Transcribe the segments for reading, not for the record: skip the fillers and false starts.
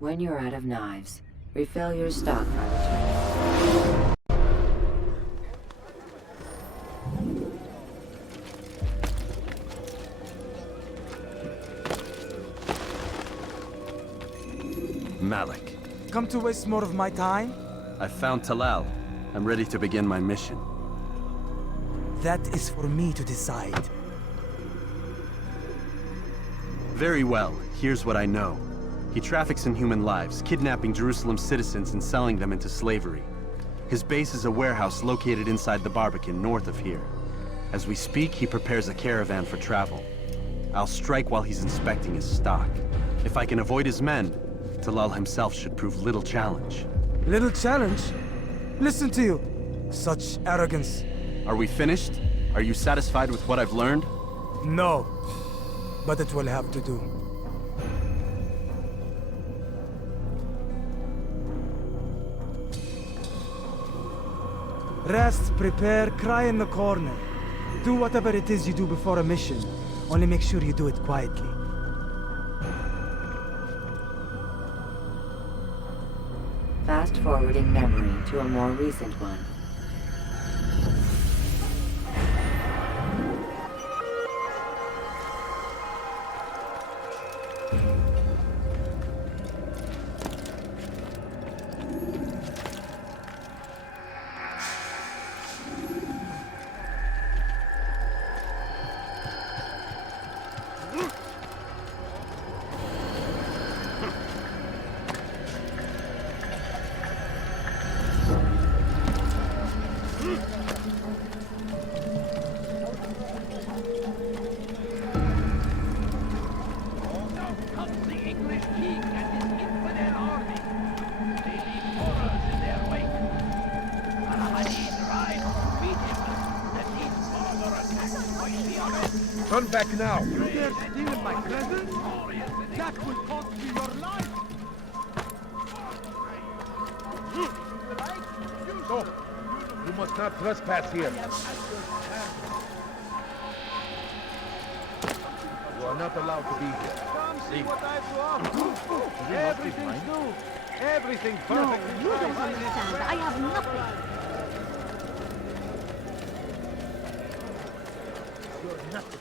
When you're out of knives, refill your stockpile. Malik. Come to waste more of my time? I've found Talal. I'm ready to begin my mission. That is for me to decide. Very well. Here's what I know. He traffics in human lives, kidnapping Jerusalem citizens and selling them into slavery. His base is a warehouse located inside the Barbican, north of here. As we speak, he prepares a caravan for travel. I'll strike while he's inspecting his stock. If I can avoid his men, Talal himself should prove little challenge. Little challenge? Listen to you. Such arrogance. Are we finished? Are you satisfied with what I've learned? No. But it will have to do. Rest, prepare, cry in the corner. Do whatever it is you do before a mission. Only make sure you do it quietly. Fast-forwarding memory to a more recent one. Turn back now! You dare steal my presents? That will cost you your life! Stop! You must not trespass here. You are not allowed to be here. Come see what I've got! Everything's new! Everything No, perfect. you don't understand. I have nothing. You're nothing.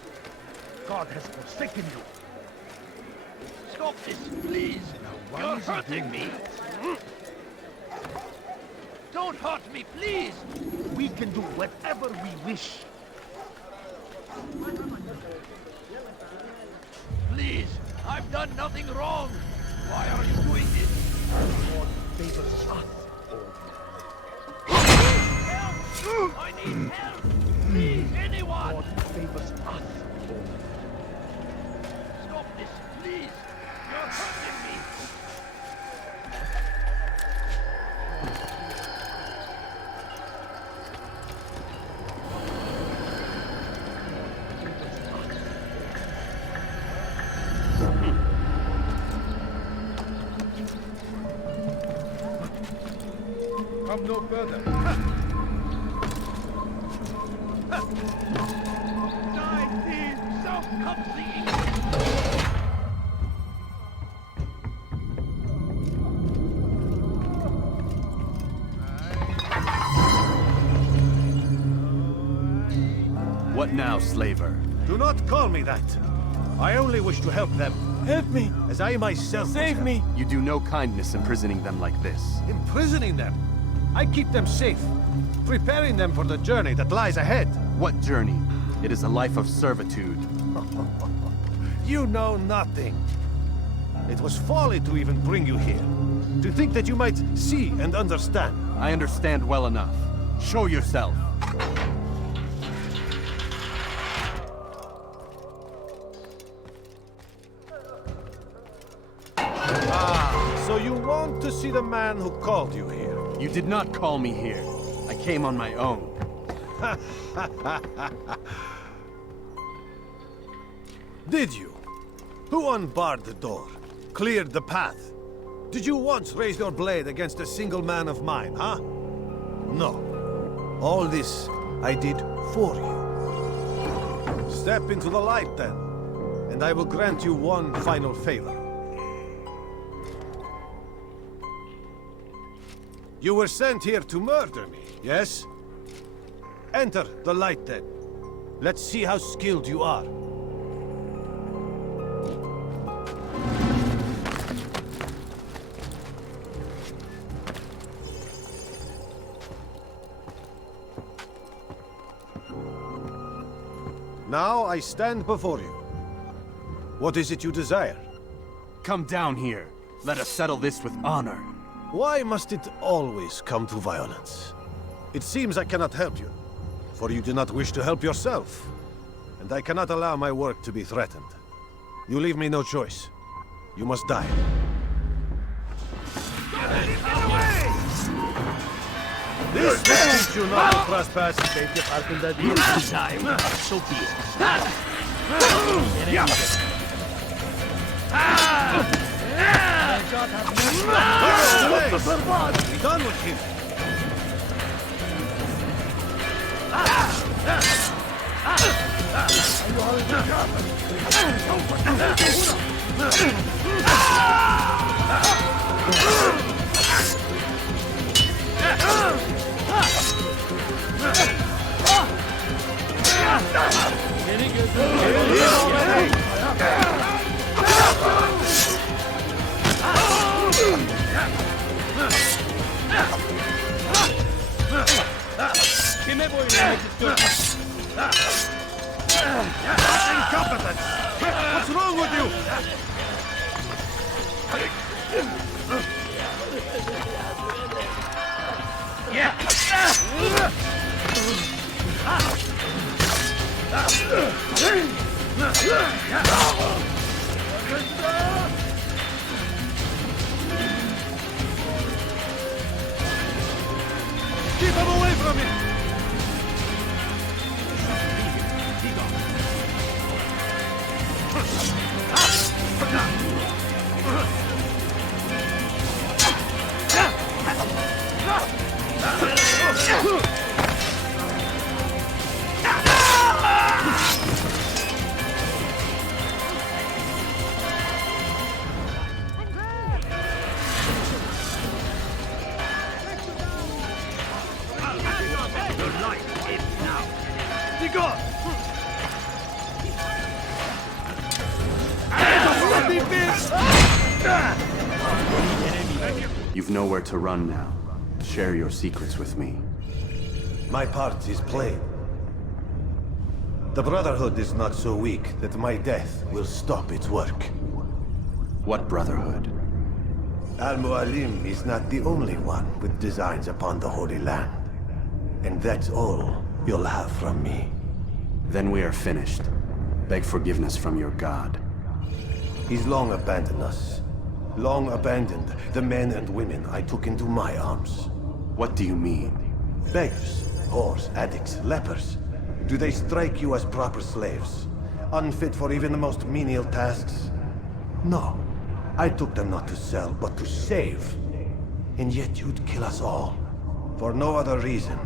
God has forsaken you. Stop this, please! You're hurting me! Don't hurt me, please! We can do whatever we wish. Please! I've done nothing wrong! Why are you doing this? God favors us. Help! I need help! Please, anyone! God favors us. Stop this, please! You're hurting me! Come no further. Die, please! So come the English! What now, slaver? Do not call me that. I only wish to help them, Help me! as I myself Save was me! You do no kindness imprisoning them like this. helped. Imprisoning them. I keep them safe, preparing them for the journey that lies ahead. What journey? It is a life of servitude. You know nothing. It was folly to even bring you here. To think that you might see and understand. I understand well enough. Show yourself. So you want to see the man who called you here? You did not call me here. I came on my own. Did you? Who unbarred the door? Cleared the path? Did you once raise your blade against a single man of mine, huh? No. All this I did for you. Step into the light then, and I will grant you one final favor. You were sent here to murder me, yes? Enter the light then. Let's see how skilled you are. Now I stand before you. What is it you desire? Come down here. Let us settle this with honor. Why must it always come to violence? It seems I cannot help you, for you do not wish to help yourself. And I cannot allow my work to be threatened. You leave me no choice. You must die. This will teach you not to trespass. This time, so be it. Be done with him. Incompetence! What's wrong with you? Keep him away from me! You've nowhere to run now. Share your secrets with me. My part is played. The Brotherhood is not so weak that my death will stop its work. What Brotherhood? Al-Mualim is not the only one with designs upon the Holy Land. And that's all you'll have from me. Then we are finished. Beg forgiveness from your god. He's long abandoned us. Long abandoned the men and women I took into my arms. What do you mean? Beggars, whores, addicts, lepers. Do they strike you as proper slaves? Unfit for even the most menial tasks? No. I took them not to sell, but to save. And yet you'd kill us all. For no other reason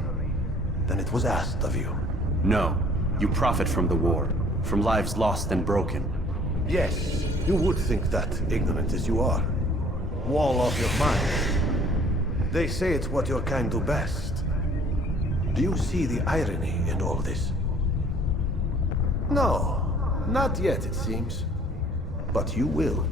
than it was asked of you. No. You profit from the war. From lives lost and broken. Yes, you would think that, ignorant as you are. Wall off your mind. They say it's what your kind do best. Do you see the irony in all this? No, not yet, it seems. But you will.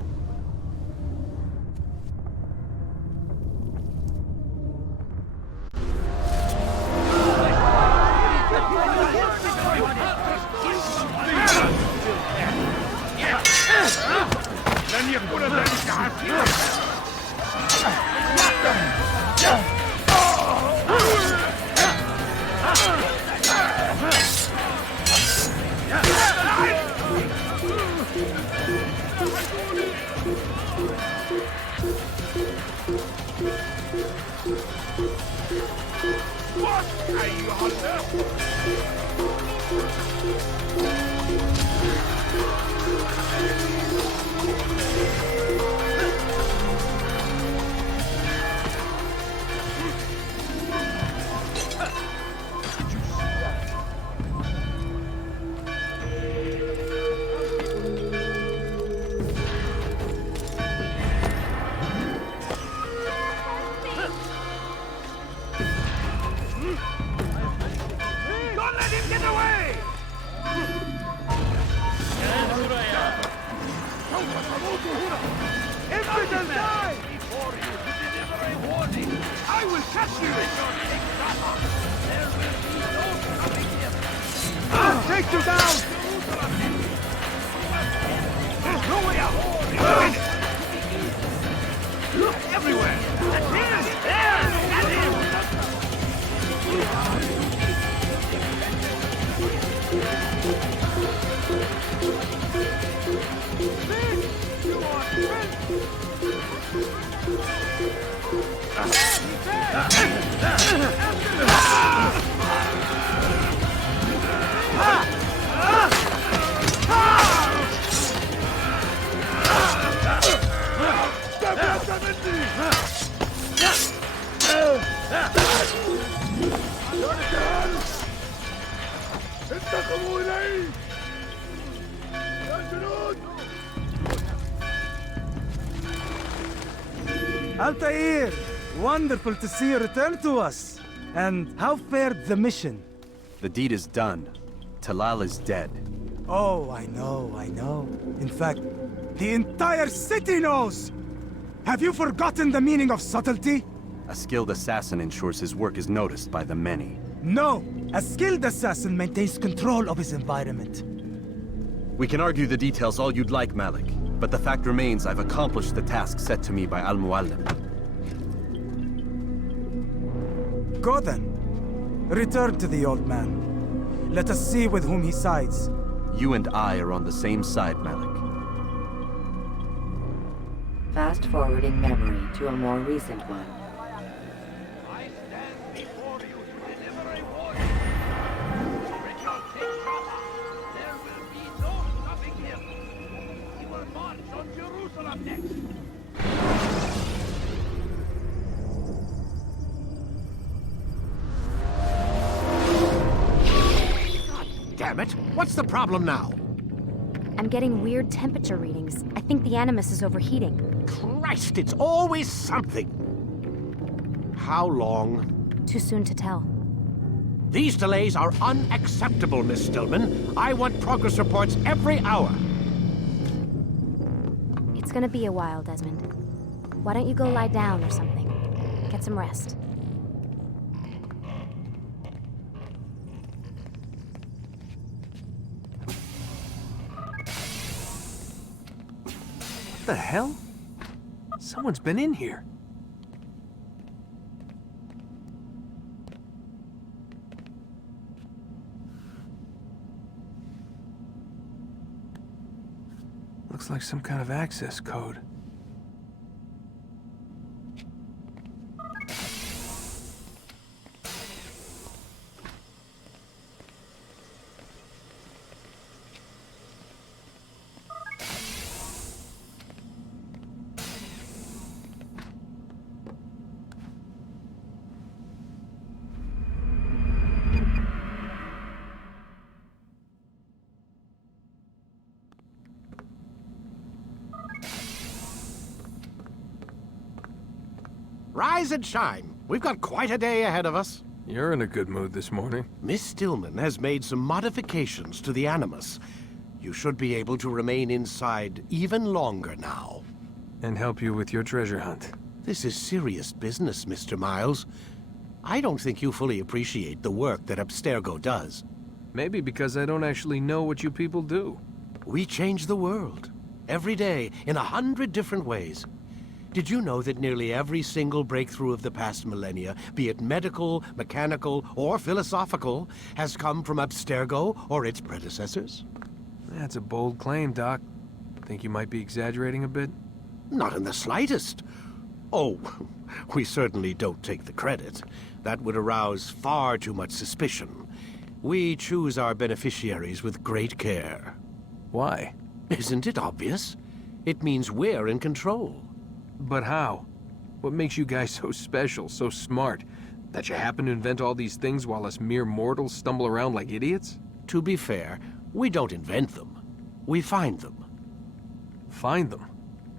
I will catch you! I'll take you down! There's no way out! Look everywhere! That's him! There! That's him! You are انتقموا إلي يا جنود Altair! Wonderful to see you return to us. And how fared the mission? The deed is done. Talal is dead. Oh, I know. In fact, the entire city knows! Have you forgotten the meaning of subtlety? A skilled assassin ensures his work is noticed by the many. No! A skilled assassin maintains control of his environment. We can argue the details all you'd like, Malik. But the fact remains I've accomplished the task set to me by Al-Mualim. Go then. Return to the old man. Let us see with whom he sides. You and I are on the same side, Malik. Fast-forwarding memory to a more recent one. I stand before you to deliver a warning. Richard Kishama, there will be no stopping him. He will march on Jerusalem next. Damn it! What's the problem now? I'm getting weird temperature readings. I think the Animus is overheating. Christ, it's always something! How long? Too soon to tell. These delays are unacceptable, Miss Stillman. I want progress reports every hour. It's gonna be a while, Desmond. Why don't you go lie down or something? Get some rest. What the hell? Someone's been in here. Looks like some kind of access code. Rise and shine. We've got quite a day ahead of us. You're in a good mood this morning. Miss Stillman has made some modifications to the Animus. You should be able to remain inside even longer now. And help you with your treasure hunt. This is serious business, Mr. Miles. I don't think you fully appreciate the work that Abstergo does. Maybe because I don't actually know what you people do. We change the world. Every day, in 100 different ways. Did you know that nearly every single breakthrough of the past millennia, be it medical, mechanical, or philosophical, has come from Abstergo or its predecessors? That's a bold claim, Doc. Think you might be exaggerating a bit? Not in the slightest. Oh, we certainly don't take the credit. That would arouse far too much suspicion. We choose our beneficiaries with great care. Why? Isn't it obvious? It means we're in control. But how? What makes you guys so special, so smart? That you happen to invent all these things while us mere mortals stumble around like idiots? To be fair, we don't invent them. We find them. Find them?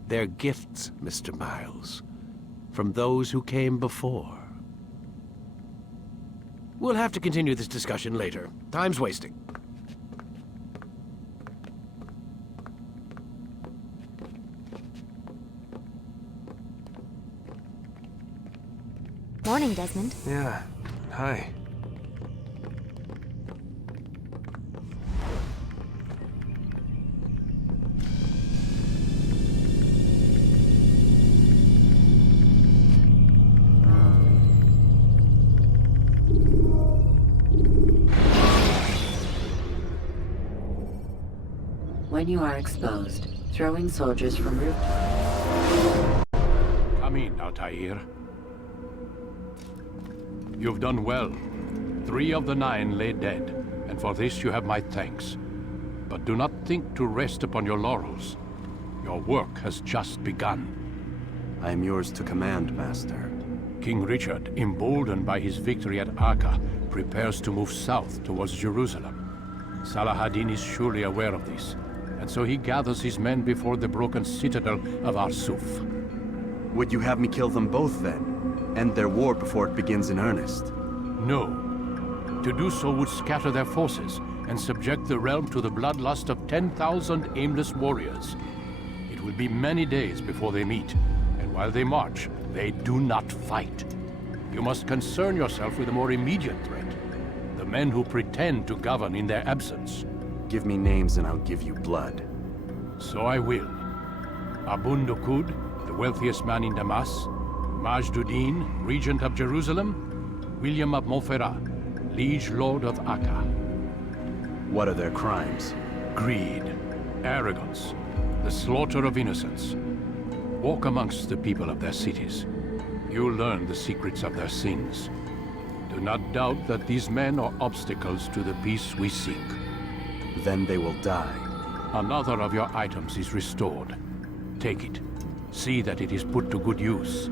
They're gifts, Mr. Miles. From those who came before. We'll have to continue this discussion later. Time's wasting. Morning, Desmond. Yeah. Hi. When you are exposed, throwing soldiers from rooftops. Come in, Altair. You've done well. 3 of the 9 lay dead, and for this you have my thanks. But do not think to rest upon your laurels. Your work has just begun. I am yours to command, Master. King Richard, emboldened by his victory at Acre, prepares to move south towards Jerusalem. Salah-ad-Din is surely aware of this, and so he gathers his men before the broken citadel of Arsuf. Would you have me kill them both then? End their war before it begins in earnest? No. To do so would scatter their forces and subject the realm to the bloodlust of 10,000 aimless warriors. It will be many days before they meet, and while they march, they do not fight. You must concern yourself with a more immediate threat. The men who pretend to govern in their absence. Give me names and I'll give you blood. So I will. Abun Dukud, the wealthiest man in Damas, Majduddin, regent of Jerusalem, William of Montferrat, liege lord of Acre. What are their crimes? Greed, arrogance, the slaughter of innocents. Walk amongst the people of their cities. You'll learn the secrets of their sins. Do not doubt that these men are obstacles to the peace we seek. Then they will die. Another of your items is restored. Take it. See that it is put to good use.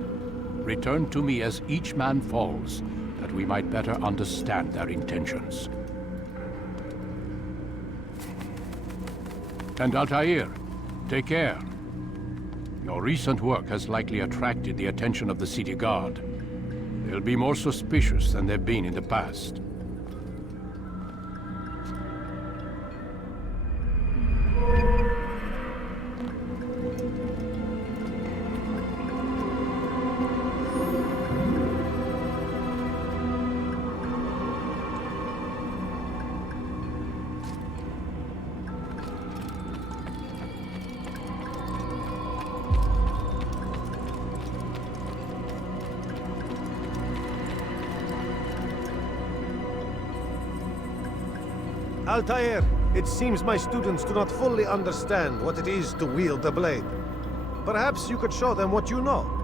Return to me as each man falls, that we might better understand their intentions. And Altair, take care. Your recent work has likely attracted the attention of the city guard. They'll be more suspicious than they've been in the past. Altair, it seems my students do not fully understand what it is to wield the blade. Perhaps you could show them what you know.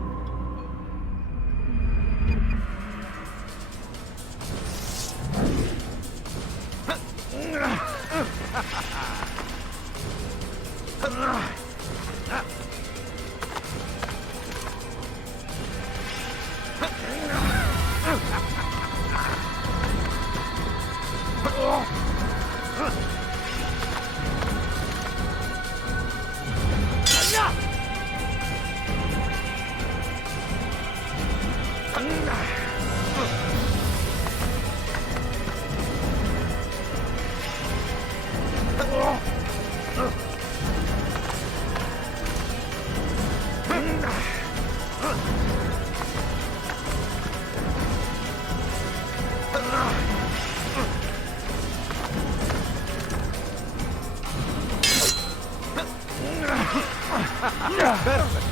Perfect.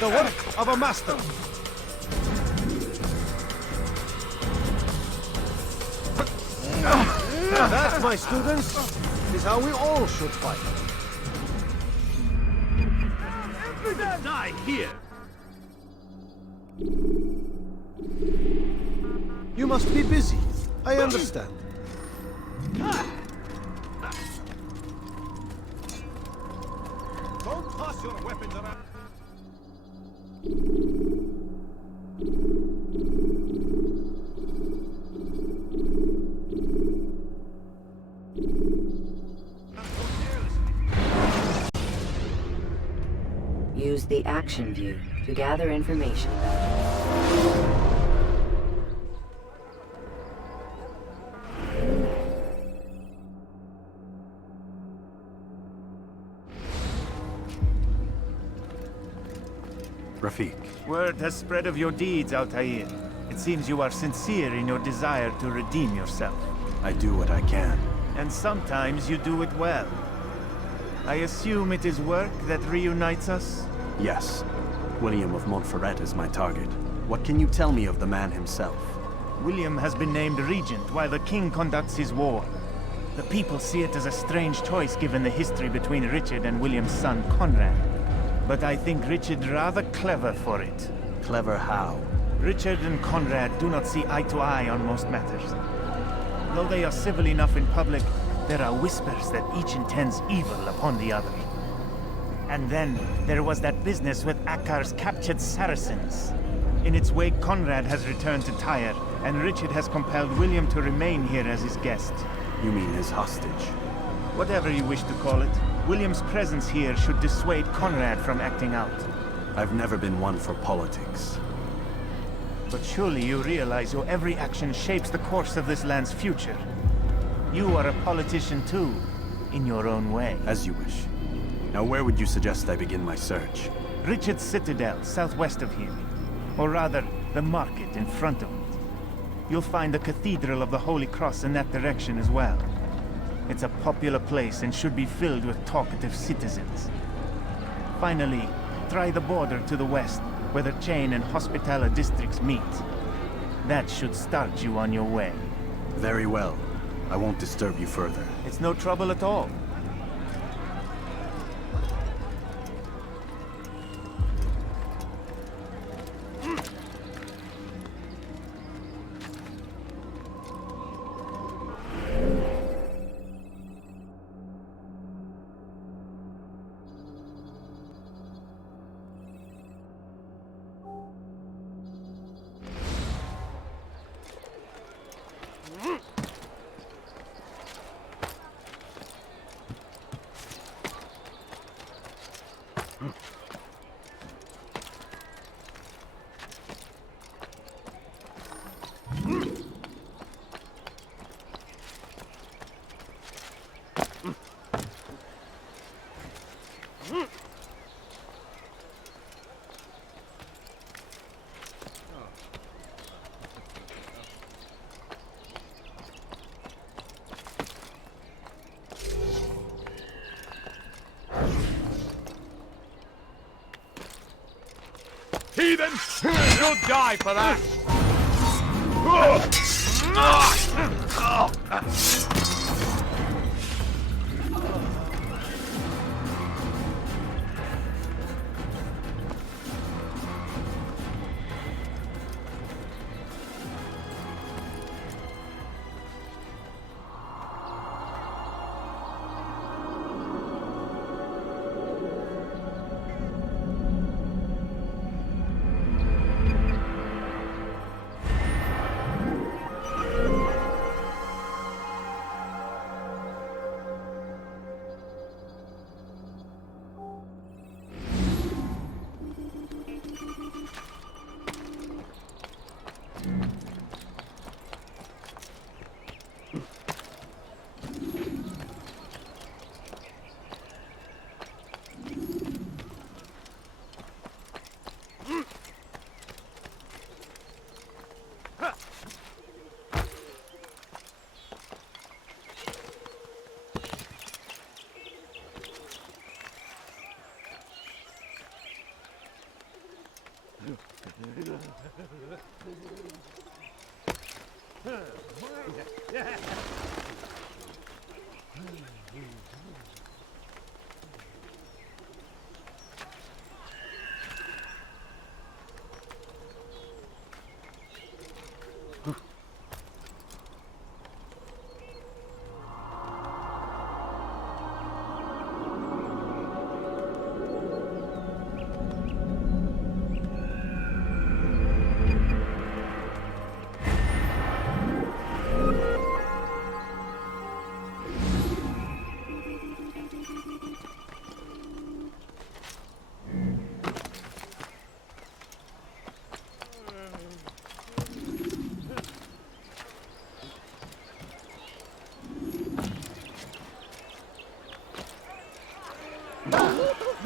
The work of a master. That, my students, is how we all should fight. Die here! You must be busy. I understand. Don't toss your weapons around. Use the action view to gather information about you. Rafik. Word has spread of your deeds, Altair. It seems you are sincere in your desire to redeem yourself. I do what I can. And sometimes you do it well. I assume it is work that reunites us? Yes. William of Montferrat is my target. What can you tell me of the man himself? William has been named regent while the king conducts his war. The people see it as a strange choice given the history between Richard and William's son Conrad. But I think Richard rather clever for it. Clever how? Richard and Conrad do not see eye to eye on most matters. Though they are civil enough in public, there are whispers that each intends evil upon the other. And then there was that business with Akkar's captured Saracens. In its wake, Conrad has returned to Tyre, and Richard has compelled William to remain here as his guest. You mean his hostage? Whatever you wish to call it, William's presence here should dissuade Conrad from acting out. I've never been one for politics. But surely you realize your every action shapes the course of this land's future. You are a politician too, in your own way. As you wish. Now where would you suggest I begin my search? Richard's Citadel, southwest of here. Or rather, the market in front of it. You'll find the Cathedral of the Holy Cross in that direction as well. It's a popular place and should be filled with talkative citizens. Finally, try the border to the west, where the Chain and Hospitaller districts meet. That should start you on your way. Very well. I won't disturb you further. It's no trouble at all. Heathen! You'll die for that!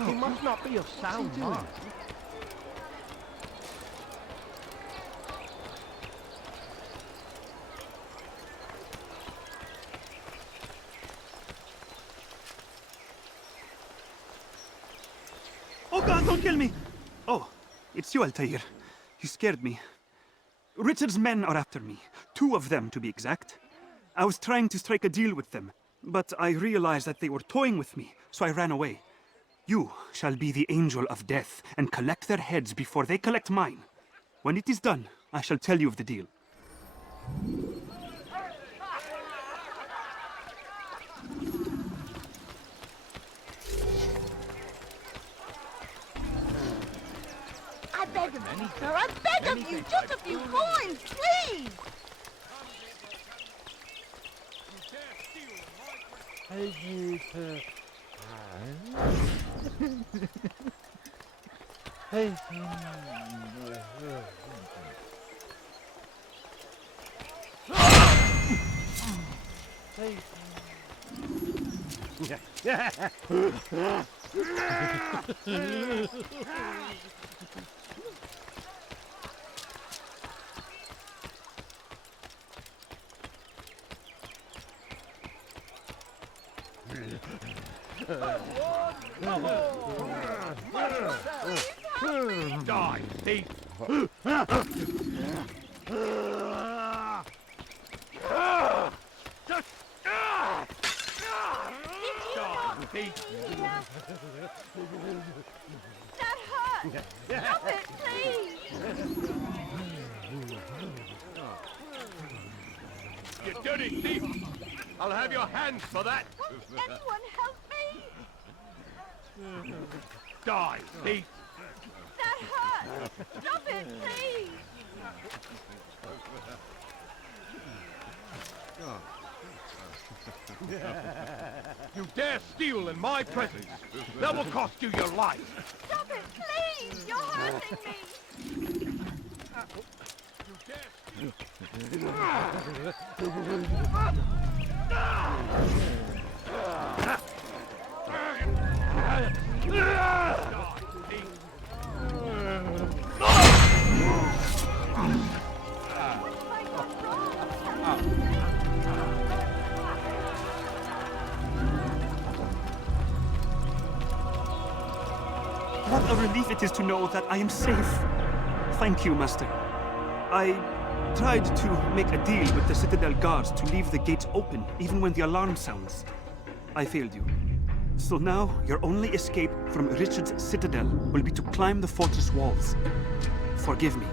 He must not be of sound mind. Oh God, don't kill me! Oh, it's you, Altair. You scared me. Richard's men are after me. 2 of them, to be exact. I was trying to strike a deal with them, but I realized that they were toying with me, so I ran away. You shall be the angel of death and collect their heads before they collect mine. When it is done, I shall tell you of the deal. I beg of you, sir, I beg of you, just a few coins, please! Die, thief! That hurts! Stop it, please! You dirty thief! I'll have your hands for that! Won't anyone help me? Die, thief! That hurts! Stop it, please! You dare steal in my presence! That will cost you your life! Stop it, please! You're hurting me! You dare steal! What a relief it is to know that I am safe. Thank you, Master. I tried to make a deal with the Citadel guards to leave the gates open, even when the alarm sounds. I failed you. So now, your only escape from Richard's Citadel will be to climb the fortress walls. Forgive me.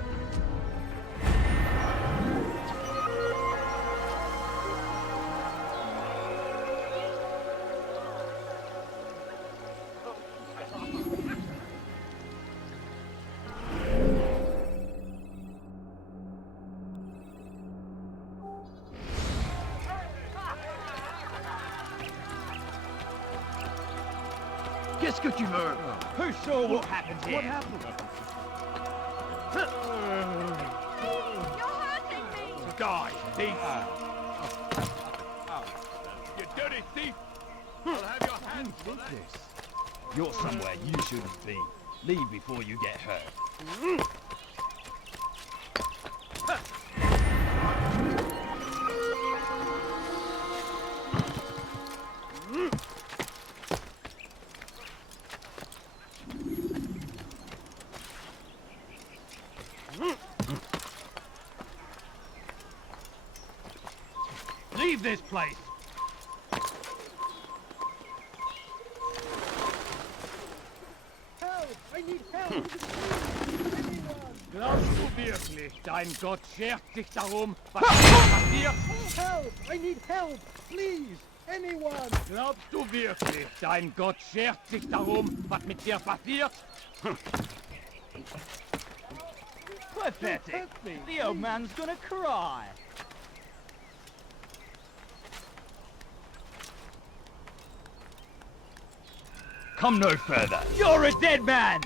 Qu'est-ce que tu veux? Who saw what happened here? You're hurting me! Die, thief! You dirty thief! I'll have your hands for that! You're somewhere you shouldn't be. Leave before you get hurt. Leave this place! Help! I need help! Glaubst du wirklich, dein Gott schert sich darum, was passiert? Help! I need help! Please! Anyone! Glaubst du wirklich, dein Gott schert sich darum, was mit dir passiert? Pathetic. The old man's gonna cry. Come no further. You're a dead man!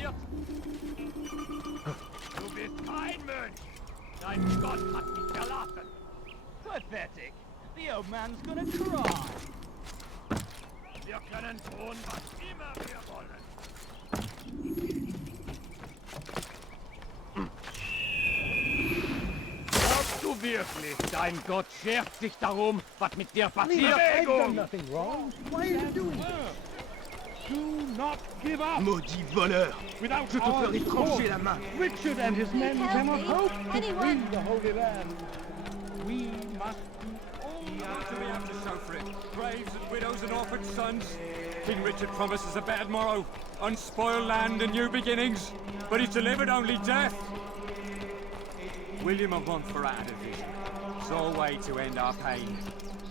passiert? Du bist kein Mönch. Dein Gott hat dich verlassen. Pathetic. The old man's gonna cry. Wir können tun, was immer wir wollen. Glaubst du wirklich, dein Gott schert sich darum, was mit dir passiert? Bewegung! Nothing wrong. Why are you doing this? Do not give up! Maudit voleur! Without Je te ferai trancher la main! Richard and his men cannot hope to free the Holy Land. We must What do we have to show for it? Graves and widows and orphan sons. King Richard promises a bad morrow, unspoiled land and new beginnings, but he's delivered only death. William of Montferrat had a vision. Saw a way to end our pain.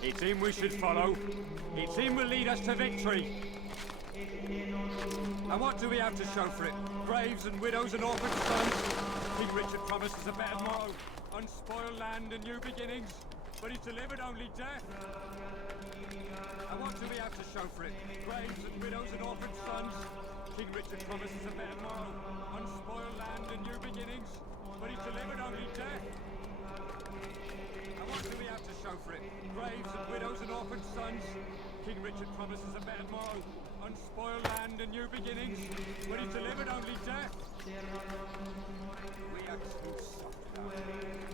It's him we should follow. It's him will lead us to victory. And what do we have to show for it? Graves and widows and orphan sons. King Richard promises a bad morrow, unspoiled land and new beginnings, but he's delivered only death. And what do we have to show for it? Graves and widows and orphan sons. King Richard promises a bad morrow, unspoiled land and new beginnings, but he's delivered only death. And what do we have to show for it? Graves and widows and orphan sons. King Richard promises a bad morrow, unspoiled land and new beginnings, but he's delivered only death. We are too soft about it.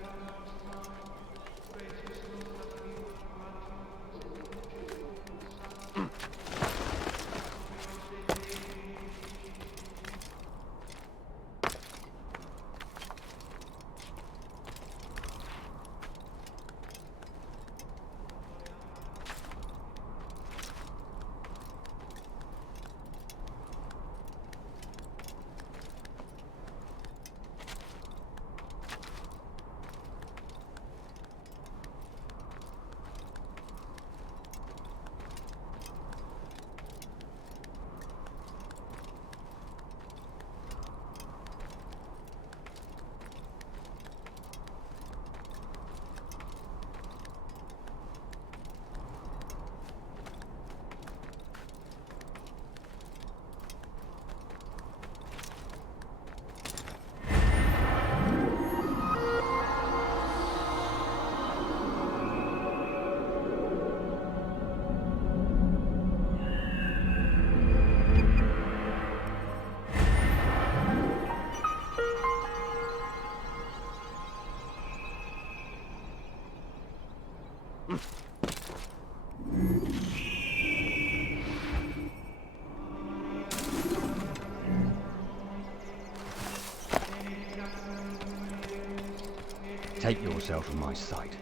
Take yourself from my sight.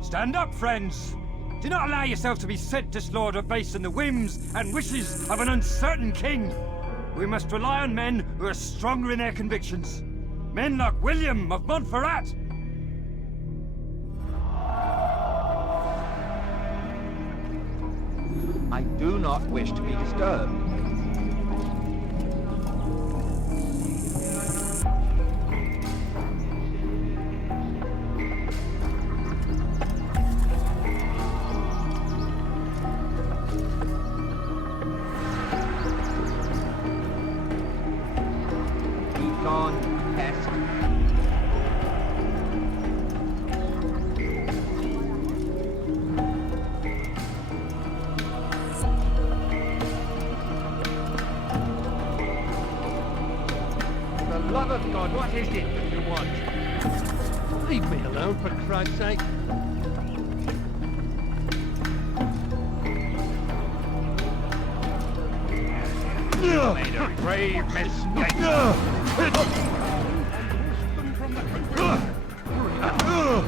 Stand up, friends! Do not allow yourself to be sent to slaughter based on the whims and wishes of an uncertain king. We must rely on men who are stronger in their convictions. Men like William of Montferrat. I do not wish to be disturbed. love of God, what is it that you want? Leave me alone, for Christ's sake. You made a grave mistake.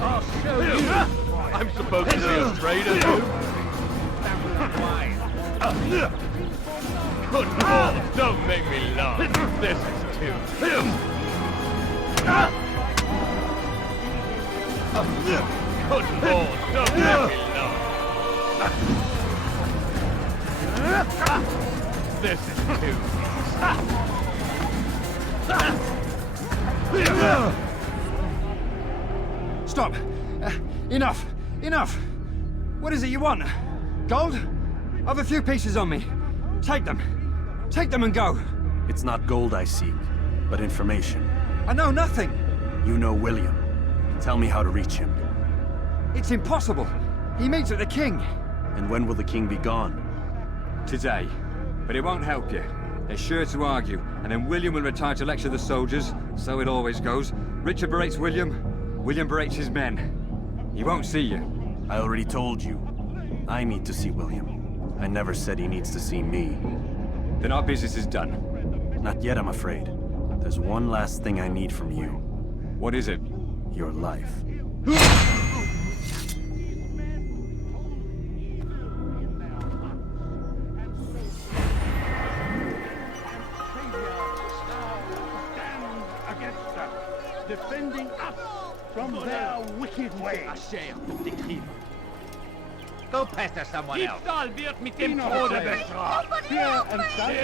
I'll show you. I'm supposed to be afraid of you. Good Lord, don't make me laugh. This is too... Good Lord, don't make me laugh. This is too Stop! Enough! Enough! What is it you want? Gold? I've a few pieces on me. Take them. Take them and go. It's not gold I seek, but information. I know nothing. You know William. Tell me how to reach him. It's impossible. He meets at the king. And when will the king be gone? Today. But it won't help you. They're sure to argue, and then William will retire to lecture the soldiers. So it always goes. Richard berates William. William berates his men. He won't see you. I already told you. I need to see William. I never said he needs to see me. Then our business is done. Not yet, I'm afraid. There's one last thing I need from you. What is it? Your life. Defending us from their wicked ways. Go pester someone else. Here and south,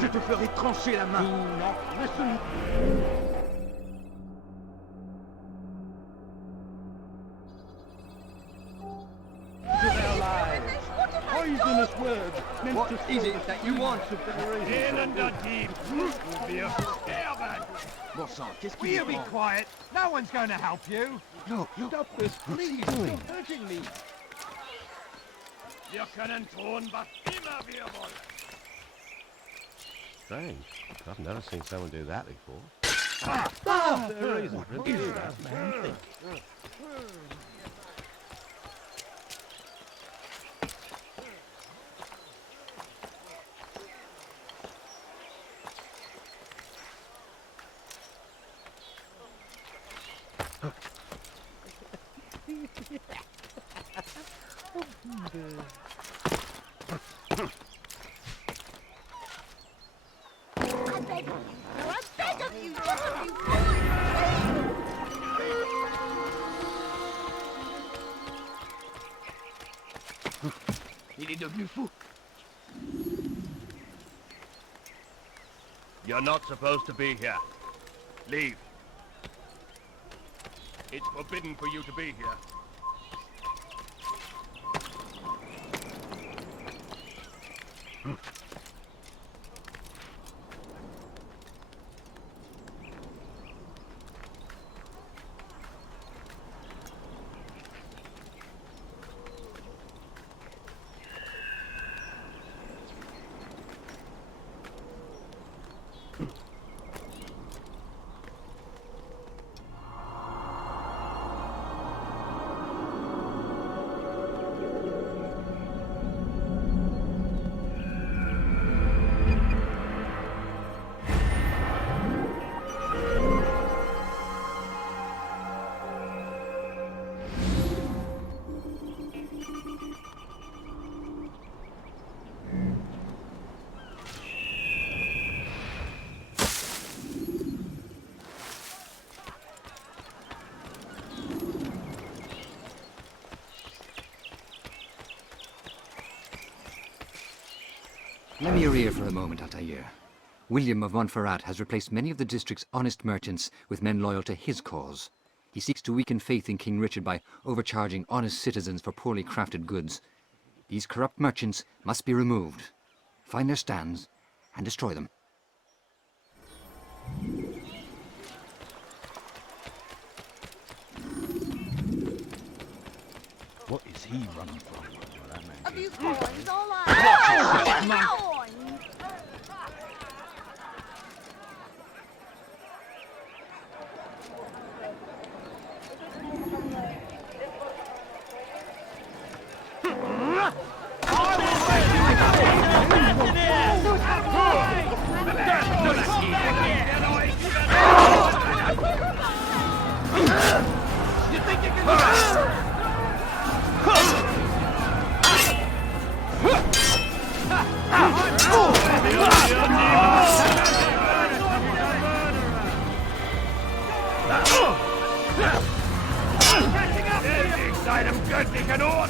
Je te ferai trancher la main. do not listen. To their lives, poisonous words meant What to is sow it that you want? Bon sang, qu'est-ce Will you be quiet? No one's going to help you. No, stop this, please. Stop hurting me. Wir können tun, was immer wir wollen. Strange. I've never seen someone do that before. There is that man think. I beg of you, sir, I beg of you, just a few coins, Il est devenu fou. You're not supposed to be here. Leave. It's forbidden for you to be here. Lend me your ear for a moment, Altair. William of Montferrat has replaced many of the district's honest merchants with men loyal to his cause. He seeks to weaken faith in King Richard by overcharging honest citizens for poorly crafted goods. These corrupt merchants must be removed. Find their stands and destroy them. What is he running from? a few coins, all right. Coins! You think you can do that? Inside him good, he can all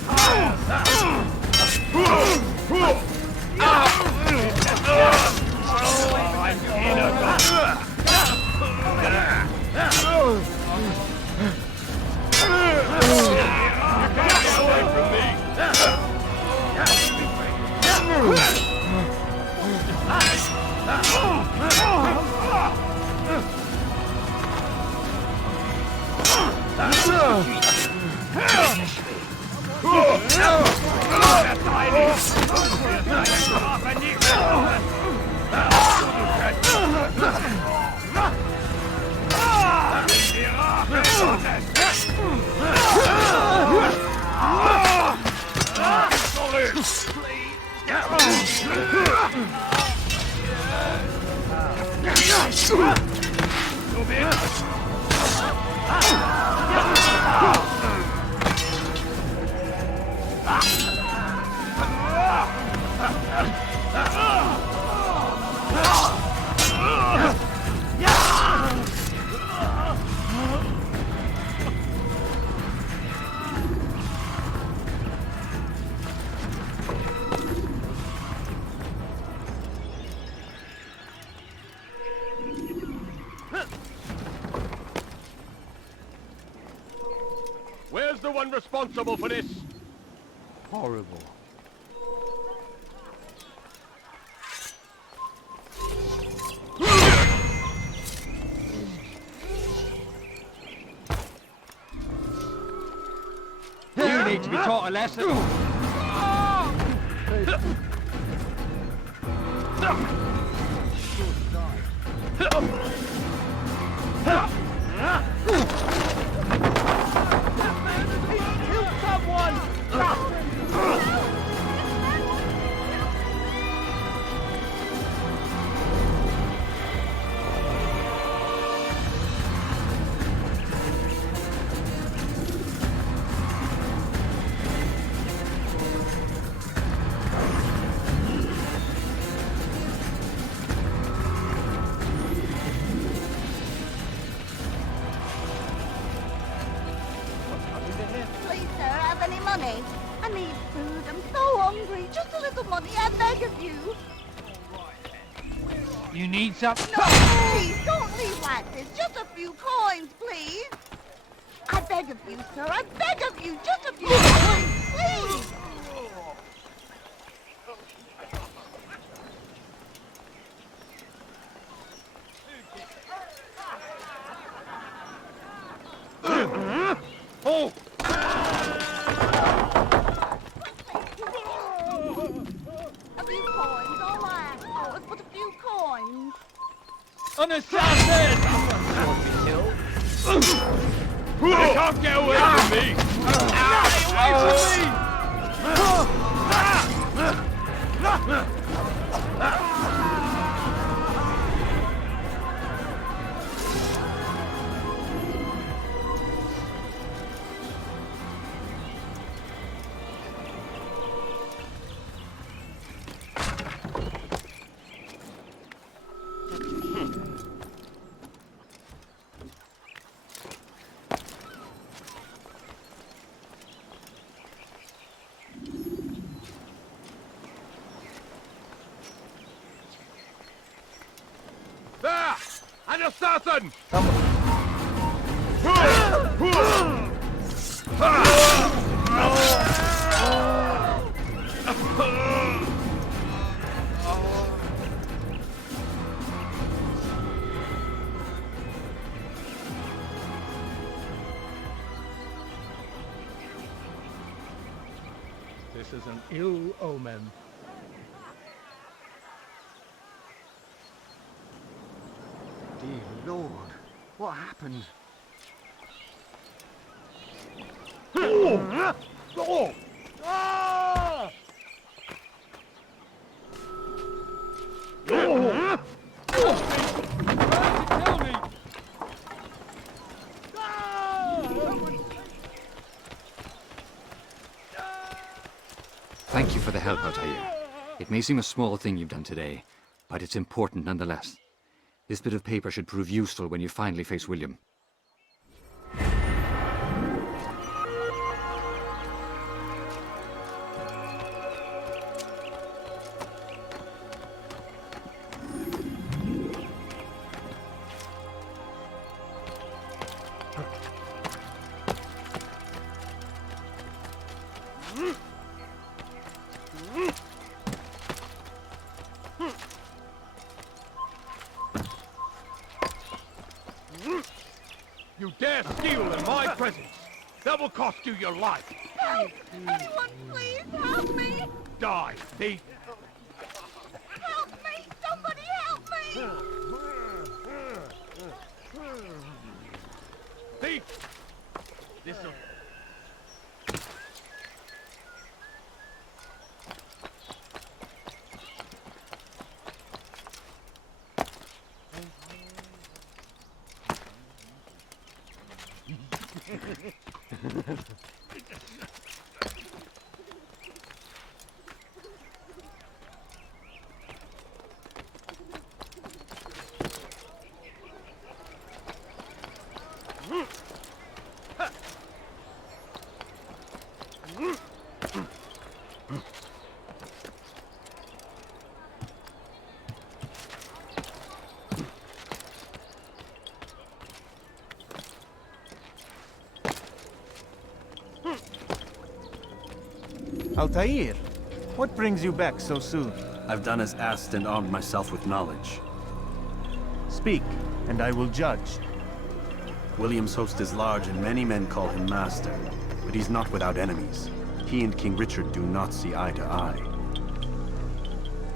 Where's the one responsible for this? Horrible. You need to be taught a lesson. Kill someone! Please, sir, have any money? I need food. I'm so hungry. Just a little money, I beg of you. You need something? No, please, don't leave like this. Just a few coins, please. I beg of you, sir. I beg of you. Just a few coins, please. Oh! A few coins, all I ask for is but a few coins. On the south end! They can't get away from me! Stay away from me! There! An assassin! This is an ill omen. Dear Lord, what happened? Oh! Ah! Tell me! Thank you for the help, Altair. It may seem a small thing you've done today, but it's important nonetheless. This bit of paper should prove useful when you finally face William. You dare steal in my presence! That will cost you your life! Help! Anyone, please, help me! Die, thief! Help me! Somebody help me! Thief! This'll... Altair, what brings you back so soon? I've done as asked and armed myself with knowledge. Speak, and I will judge. William's host is large and many men call him master, but he's not without enemies. He and King Richard do not see eye to eye.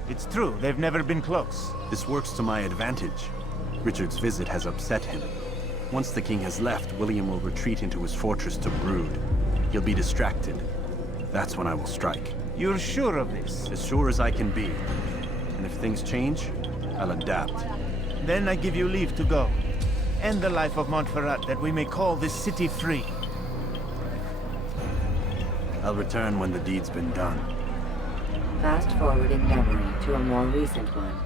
It's true, they've never been close. This works to my advantage. Richard's visit has upset him. Once the king has left, William will retreat into his fortress to brood. He'll be distracted. That's when I will strike. You're sure of this? As sure as I can be. And if things change, I'll adapt. Then I give you leave to go. End the life of Montferrat, that we may call this city free. I'll return when the deed's been done. Fast forwarding memory to a more recent one.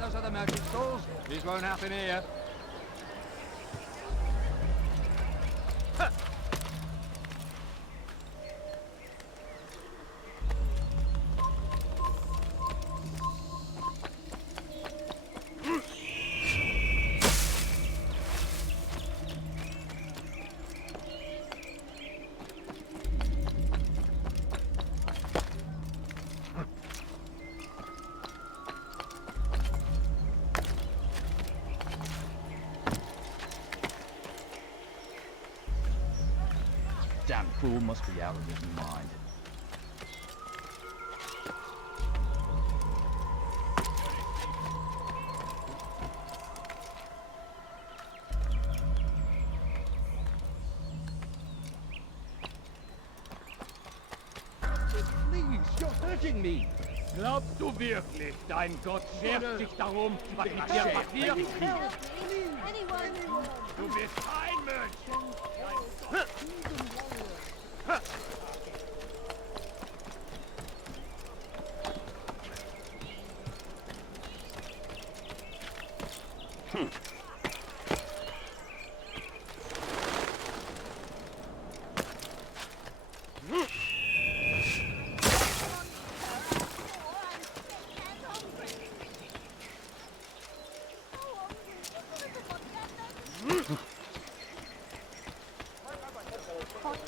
Those other merchant stalls. These won't happen here. Damn fool must be out of his mind. Please, you're hurting me. Glaubst du wirklich, dein Gott schert sich darum, was mit dir passiert? Du bist kein Mensch.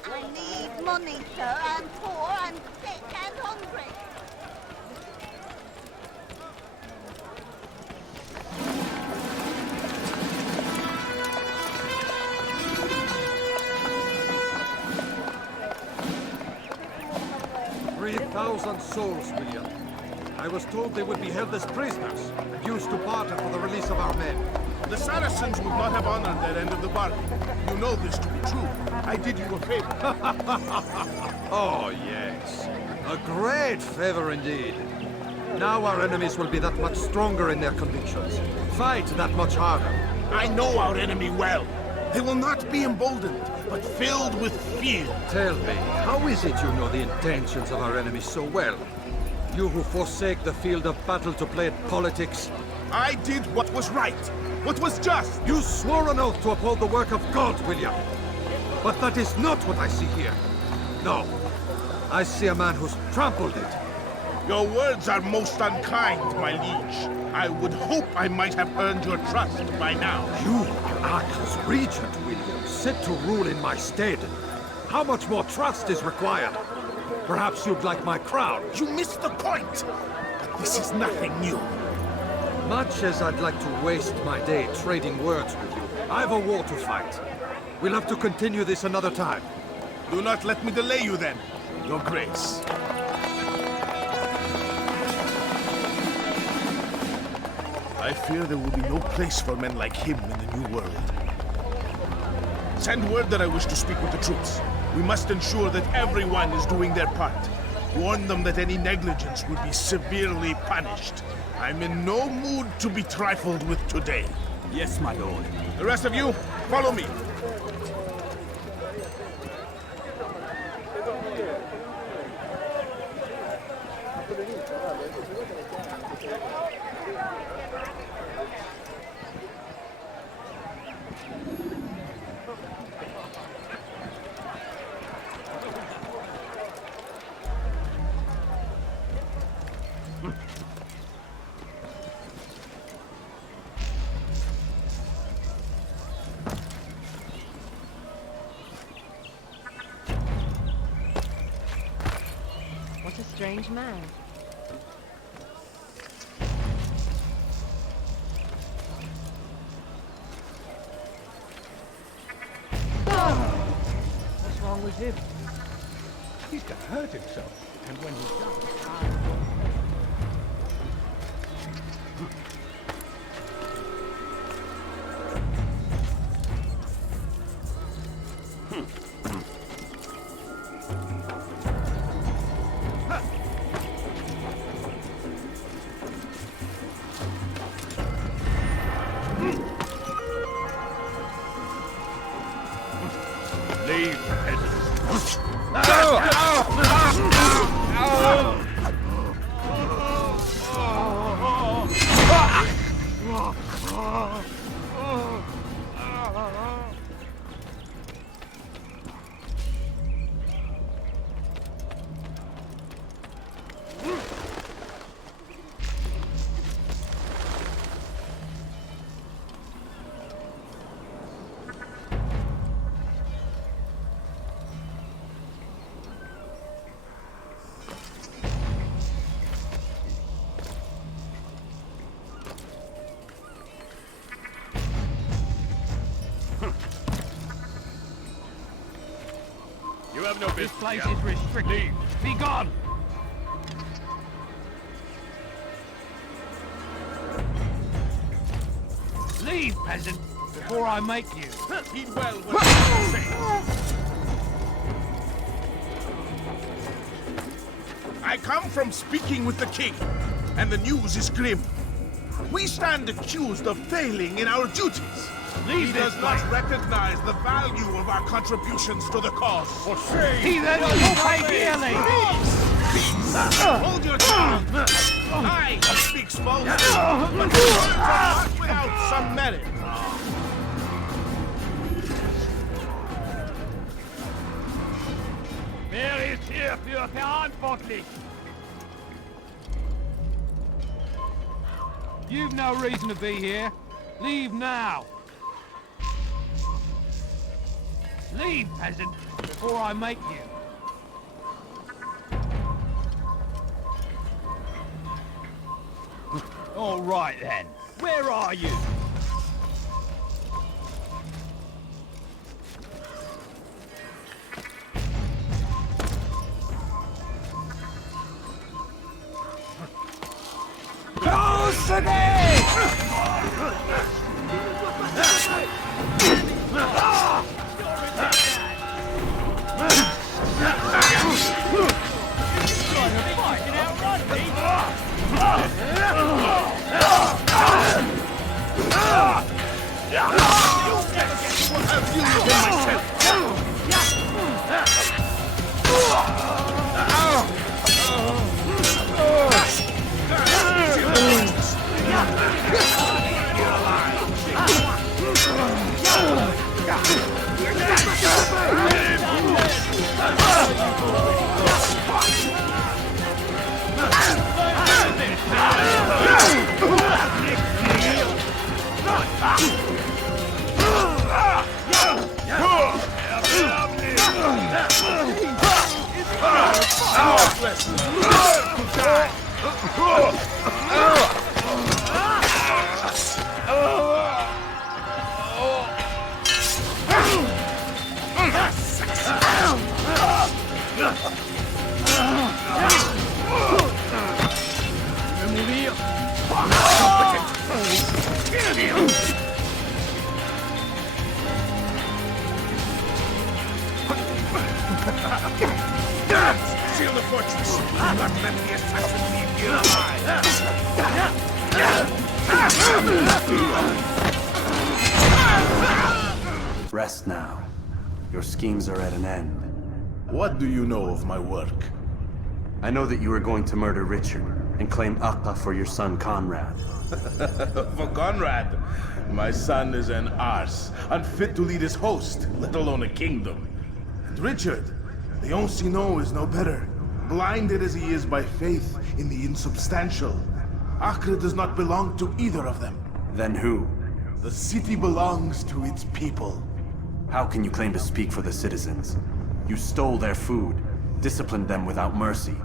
I need money, sir. I'm poor, I'm sick and hungry. souls, William. I was told they would be held as prisoners and used to barter for the release of our men. The Saracens would not have honored their end of the bargain. You know this to be true. I did you a favor. Oh, yes. A great favor indeed. Now our enemies will be that much stronger in their convictions. Fight that much harder. I know our enemy well. They will not be emboldened, but filled with fear. Tell me, how is it you know the intentions of our enemies so well? You who forsake the field of battle to play at politics? I did what was right, what was just. You swore an oath to uphold the work of God, William. But that is not what I see here. No. I see a man who's trampled it. Your words are most unkind, my liege. I would hope I might have earned your trust by now. You act as regent, William, set to rule in my stead. How much more trust is required? Perhaps you'd like my crown. You missed the point. But this is nothing new. Much as I'd like to waste my day trading words with you, I've a war to fight. We'll have to continue this another time. Do not let me delay you then, Your Grace. I fear there will be no place for men like him in the New World. Send word that I wish to speak with the troops. We must ensure that everyone is doing their part. Warn them that any negligence will be severely punished. I'm in no mood to be trifled with today. Yes, my lord. The rest of you, follow me. strange man. What's wrong with him? He's gonna hurt himself, and when he's done, Leave, peasants. You have no business. this place is restricted. Be gone! Leave, peasant, before I make you. Heed well what I say. I come from speaking with the king, and the news is grim. We stand accused of failing in our duties. He does not recognize the value of our contributions to the cause. For shame! He that will pay dearly! Hold your tongue! I speak false, but the words are not without some merit. Wer ist hier für verantwortlich? You've no reason to be here. Leave now. Leave, peasant, before I make you. All right then. Where are you? Close the gate! Seal the fortress. Not let the assassin leave you alive. Rest now. Your schemes are at an end. What do you know of my work? I know that you are going to murder Richard and claim Acre for your son Conrad. For Conrad, my son is an arse, unfit to lead his host, let alone a kingdom. And Richard, the Oncino is no better, blinded as he is by faith in the insubstantial. Acre does not belong to either of them. Then who? The city belongs to its people. How can you claim to speak for the citizens? You stole their food, disciplined them without mercy.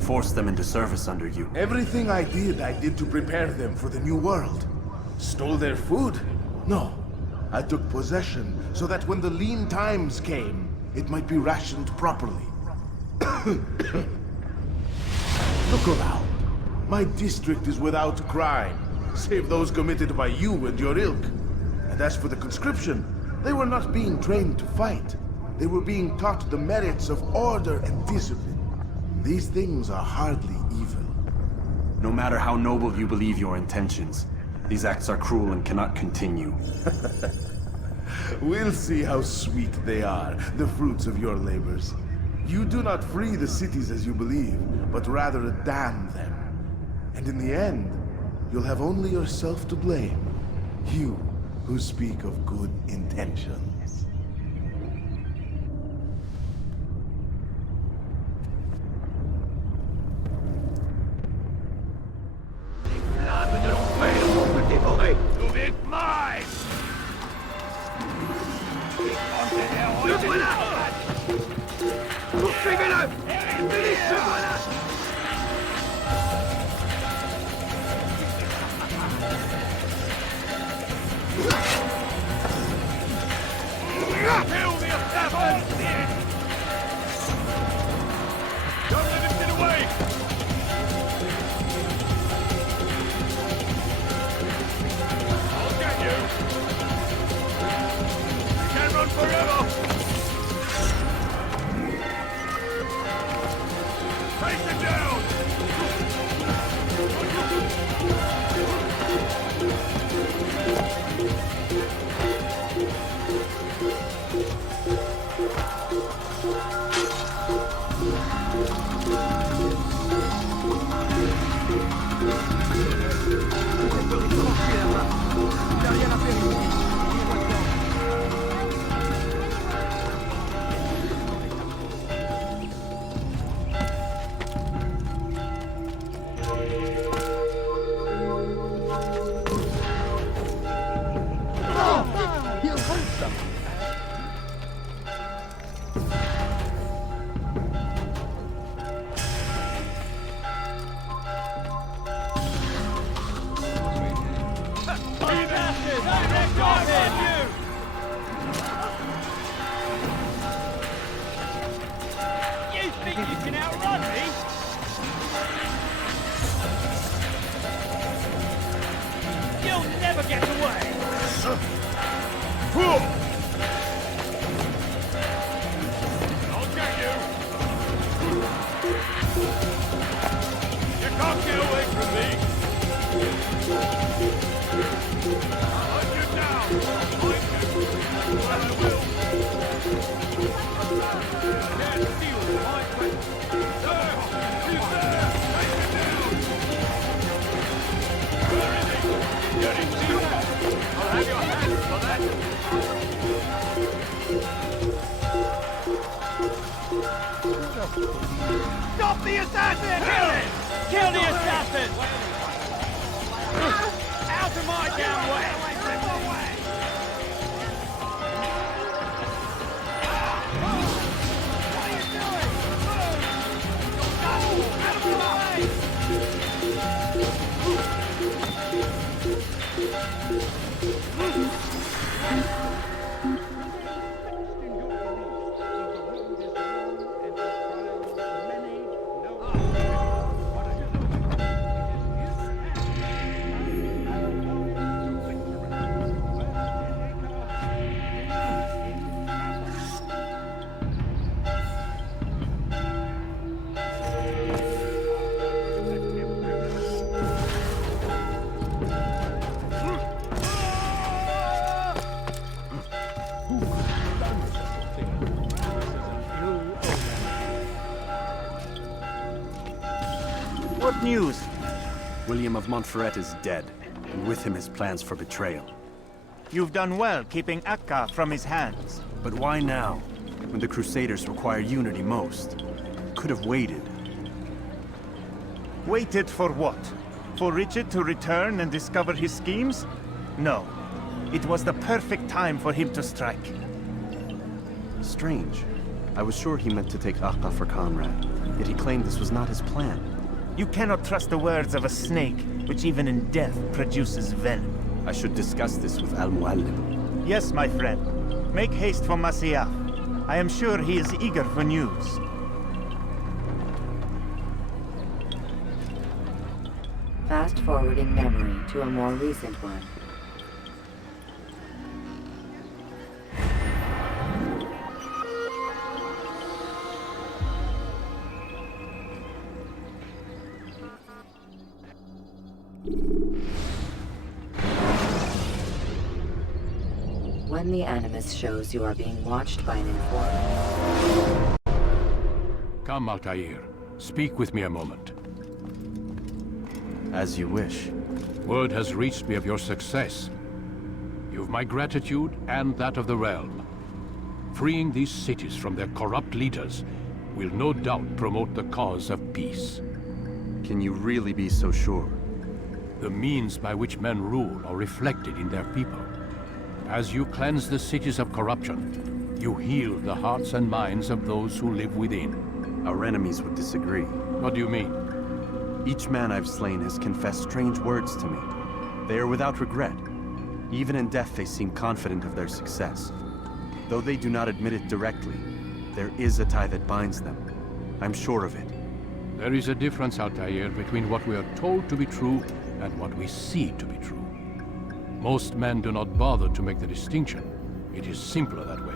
Forced them into service under you. Everything I did to prepare them for the new world. Stole their food? No. I took possession so that when the lean times came, it might be rationed properly. Look around. My district is without crime, save those committed by you and your ilk. And as for the conscription, they were not being trained to fight. They were being taught the merits of order and discipline. These things are hardly evil. No matter how noble you believe your intentions, these acts are cruel and cannot continue. We'll see how sweet they are, the fruits of your labors. You do not free the cities as you believe, but rather damn them. And in the end, you'll have only yourself to blame. You who speak of good intentions. Stop the assassin! Kill him! Kill the assassin! Out of my damn way! What news? William of Montferrat is dead, and with him his plans for betrayal. You've done well keeping Akka from his hands. But why now, when the Crusaders require unity most? Could have waited. Waited for what? For Richard to return and discover his schemes? No. It was the perfect time for him to strike. Strange. I was sure he meant to take Akka for Conrad. Yet he claimed this was not his plan. You cannot trust the words of a snake, which even in death produces venom. I should discuss this with Al-Mualim. Yes, my friend. Make haste for Masyaf. I am sure he is eager for news. Fast-forwarding memory to a more recent one. When the Animus shows you are being watched by an informant. Come, Altair. Speak with me a moment. As you wish. Word has reached me of your success. You've my gratitude and that of the realm. Freeing these cities from their corrupt leaders will no doubt promote the cause of peace. Can you really be so sure? The means by which men rule are reflected in their people. As you cleanse the cities of corruption, you heal the hearts and minds of those who live within. Our enemies would disagree. What do you mean? Each man I've slain has confessed strange words to me. They are without regret. Even in death they seem confident of their success. Though they do not admit it directly, there is a tie that binds them. I'm sure of it. There is a difference, Altair, between what we are told to be true and what we see to be true. Most men do not bother to make the distinction. It is simpler that way.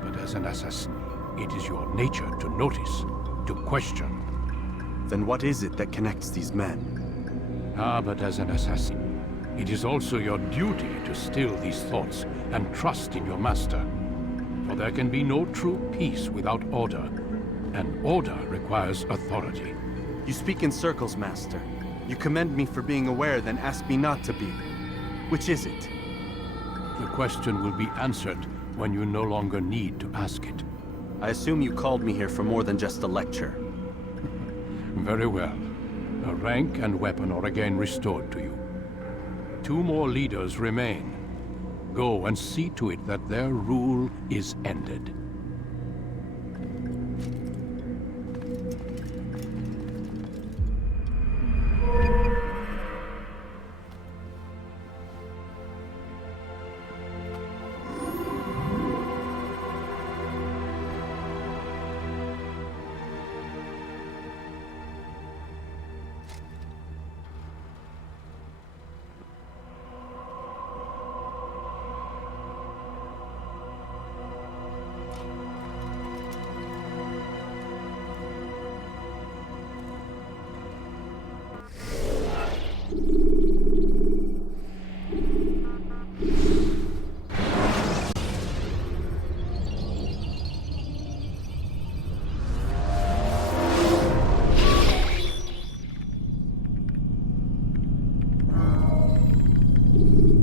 But as an assassin, it is your nature to notice, to question. Then what is it that connects these men? But as an assassin, it is also your duty to still these thoughts and trust in your master. For there can be no true peace without order, and order requires authority. You speak in circles, Master. You commend me for being aware, then ask me not to be. Which is it? The question will be answered when you no longer need to ask it. I assume you called me here for more than just a lecture. Very well. A rank and weapon are again restored to you. 2 more leaders remain. Go and see to it that their rule is ended.